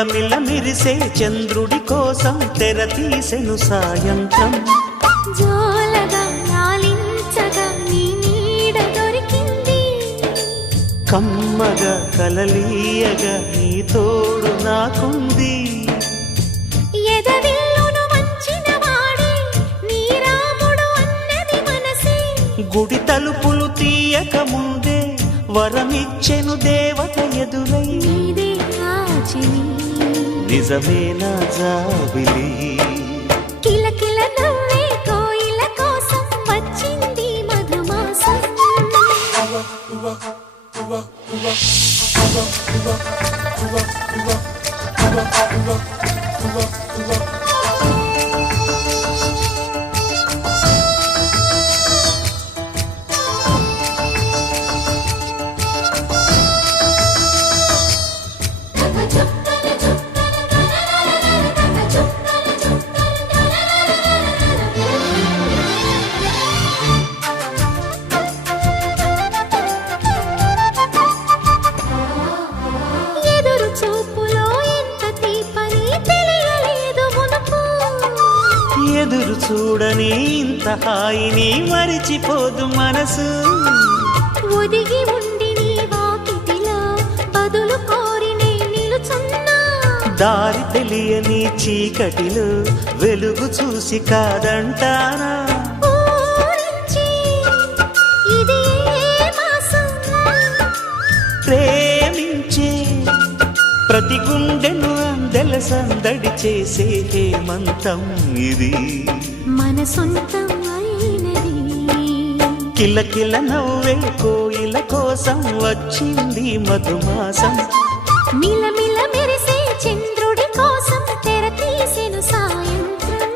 మిలమిల మిరిసే చంద్రుడి కోసం తెర తీసెను సాయంత్రం. జోలగా లాలించగా నీ నీడ దొరికింది, కమ్మగా కలలీయగా నీ తోడు నాకుంది. ఎదవిల్లును వంచిన వాడే నీ రాముడు అన్నది మనసే, గుడి తలుపులు తీయక ముందే వరమిచ్చెను దేవత ఎదురై. నీదే ఆచిని నిజమేనా జాబిలి, కిలకిల నవ్వే కోయిల కోసం వచ్చింది మధుమాసం. ఎదురు చూపులో ఎంత తీపని తెలియలేదు మునుపు, ఎదురు చూడని ఇంత హాయిని మరిచిపోదు మనసు. ఒదిగి ఉండి నీ వాకిటిలో బదులు కోరి నే నిలుచున్నా, దారి తెలియని చీకటిలో వెలుగు చూసి కాదంటానా. ఊరించి ఇది ఏ మాసం, ప్రేమించే ప్రతి గుండెను అందెల సందడి చేసే హేమంతం ఇది. మన సొంతం అయినది, కిలకిల నవ్వే కోయిల కోసం వచ్చింది మధుమాసం. మిలమిల మెరిసే చంద్రుడి కోసం తెర తీసెను సాయంత్రం.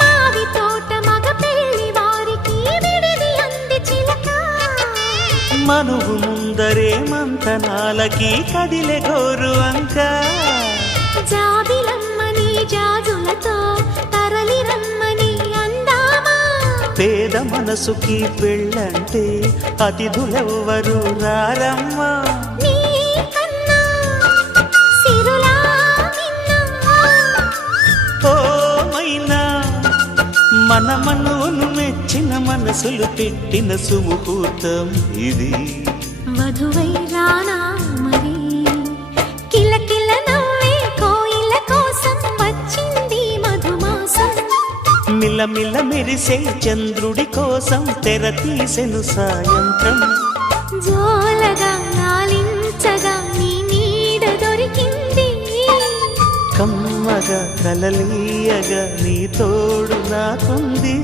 మావి తోట మగ పెళ్లి వారికి విడిది అంది చిలక, మనువు ముందరే మంతనాలకి కదిలే గోరు అంక. జాబిలమ్మని జాజులతో తరలి రమ్మని అందామా, పేద మనసుకి పెళ్ళంటే అతిథులెవ్వరు రారమ్మా. నీ కన్నా సిరులా నిన్నా, ఓ మైనా మన మనువును మెచ్చిన మనసులు పెట్టిన సుముహూర్తం ఇది. వధువై రానా మరి, కిలకిల నవ్వే కోయిల కోసం వచ్చింది మధుమాసం. మిలమిల మెరిసే చంద్రుడి కోసం తెర తీసెను సాయంత్రం. జోలగా లాలించగా నీ నీడ దొరికింది, కమ్మగా కలలీయగా నీ తోడు నాకుంది.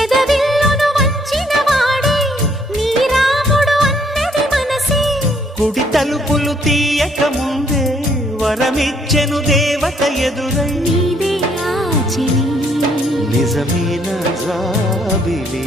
ఎదవిల్లును వంచిన వాడే నీ రాముడు అన్నది మనసే, గుడి తలుపులు తీయక ముందే వరమిచ్చెను దేవత ఎదురై. నీదే ఆచిని నిజమేనా జాబిలి,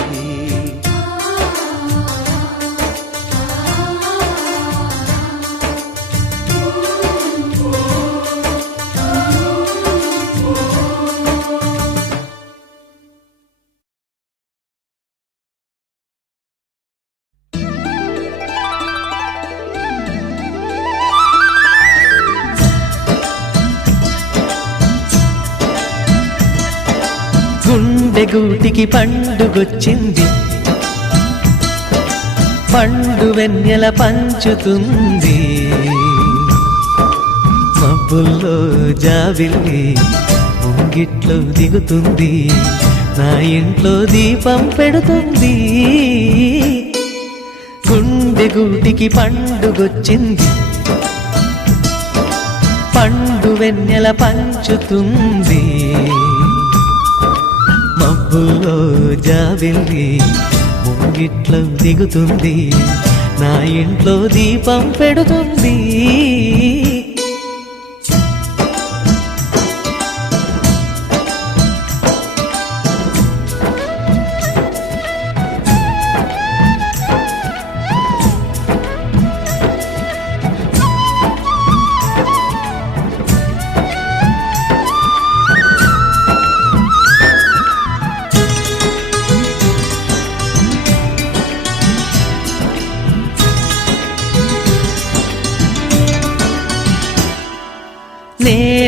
గుండెగూటికి పండుగొచ్చింది, పండు వెన్నెల పంచుతుంది. మబ్బుల్లో జాబిల్లి ముంగిట్లో దిగుతుంది, నా ఇంట్లో దీపం పెడుతుంది. గుండెగూటికి పండుగొచ్చింది, పండు వెన్నెల పంచుతుంది. మబ్బులో జాబిల్లి ముంగిట్లో దిగుతుంది, నా ఇంట్లో దీపం పెడుతుంది.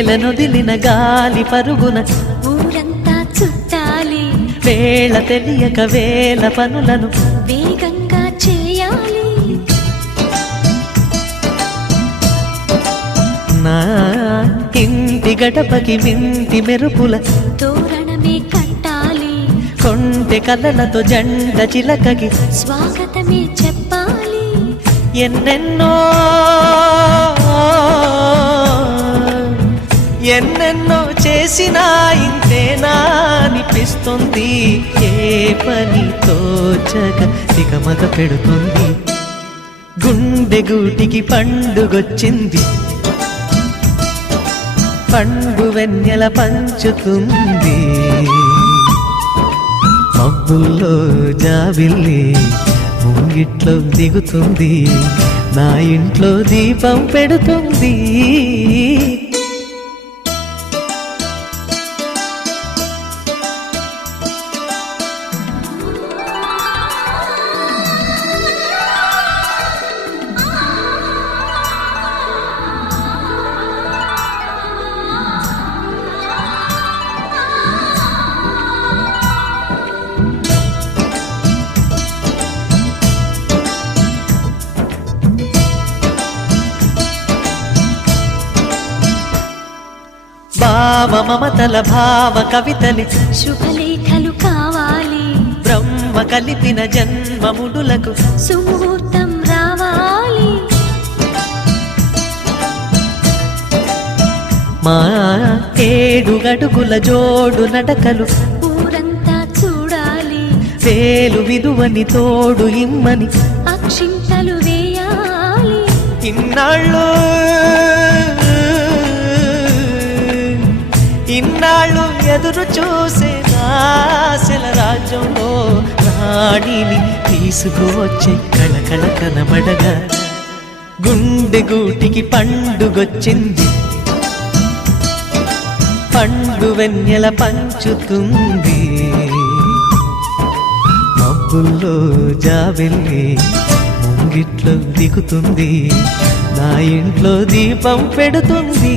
నేలనొదిలిన గాలి పరుగున ఊరంతా చుట్టాలి, వేళ తెలియక వేల పనులను వేగంగా చేయాలి. నా ఇంటి గడపకి మింటి మెరుపుల తోరణమే కట్టాలి, కొంటె కలలతో జెండ చిలకకి స్వాగతమే చెప్పాలి. ఎన్నెన్నో ఎన్నెన్నో చేసినా ఇంతేనా అనిపిస్తుంది. ఏ పని తోచక తికమక పెడుతుంది. గుండె గూటికి పండుగొచ్చింది, పండు వెన్నెల పంచుతుంది. మబ్బుల్లో జాబిల్లి ముంగిట్లో దిగుతుంది, నా ఇంట్లో దీపం పెడుతుంది. భావ మమతల భావ కవితలి శుభలేఖలు కావాలి, బ్రహ్మ కలిపిన జన్మముడులకు సుముహూర్తం రావాలి. మా ఏడు గడుగుల జోడు నడకలు ఊరంతా చూడాలి, వేలు విలువని తోడు ఇమ్మని అక్షింతలు వేయాలి. ఇన్నాళ్ళు ఎదురు చూసే ఆశల రాజ్యంలో రాణిని తీసుకువచ్చే కళకళ కనబడగా గుండె గూటికి పండుగొచ్చింది, పండు వెన్నెల పంచుతుంది. మబ్బుల్లో జాబిల్లి ముంగిట్లో దిగుతుంది, నా ఇంట్లో దీపం పెడుతుంది.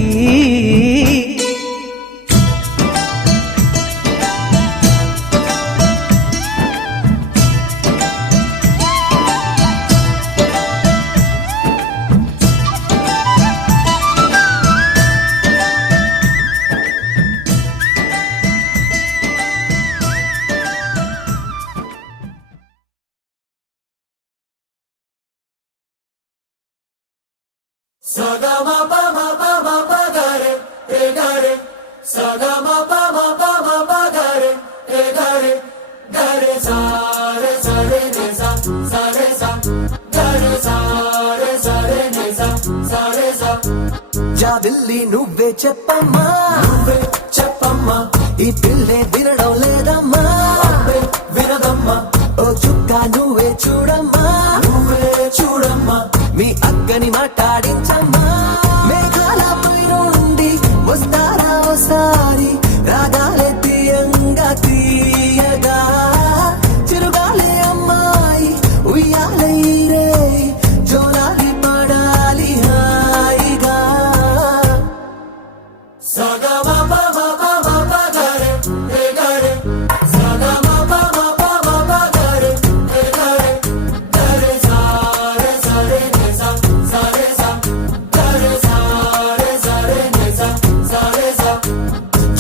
జాబిల్లి నువ్వే చెప్పమ్మా, నువ్వే చెప్పమ్మా, ఈ పిల్లే వినడం లేదమ్మా, వినదమ్మా. ఓ చుక్క నువ్వే చూడమ్మా, నువ్వే చూడమ్మా, మీ అక్కని మాట్లాడించమ్మా. మేఘాలపై నుండి వస్తారా ఓసారి, రాగాలే తీయంగా తీయగా, చిరుగాలే అమ్మాయి ఉయ్యాలే రే, జోలాలి పడాలి హాయిగా.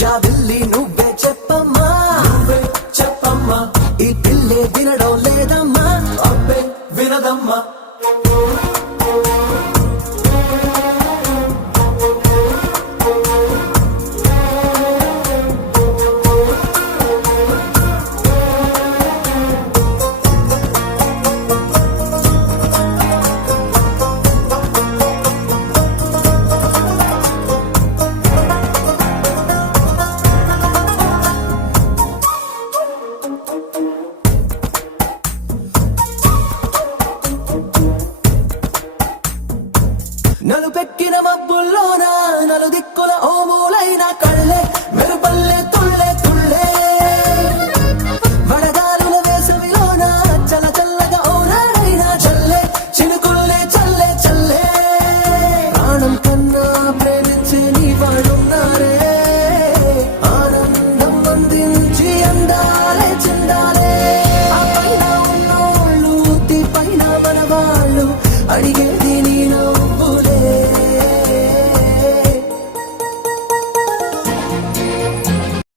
జాబిల్లి నువ్వే చెప్పమ్మా, నువ్వే చెప్పమ్మా, ఈ పిల్లే వినడం లేదమ్మా, అబ్బే వినదమ్మా. నలుపెక్కిన మబ్బుల్లోన నలు దిక్కుల ఓ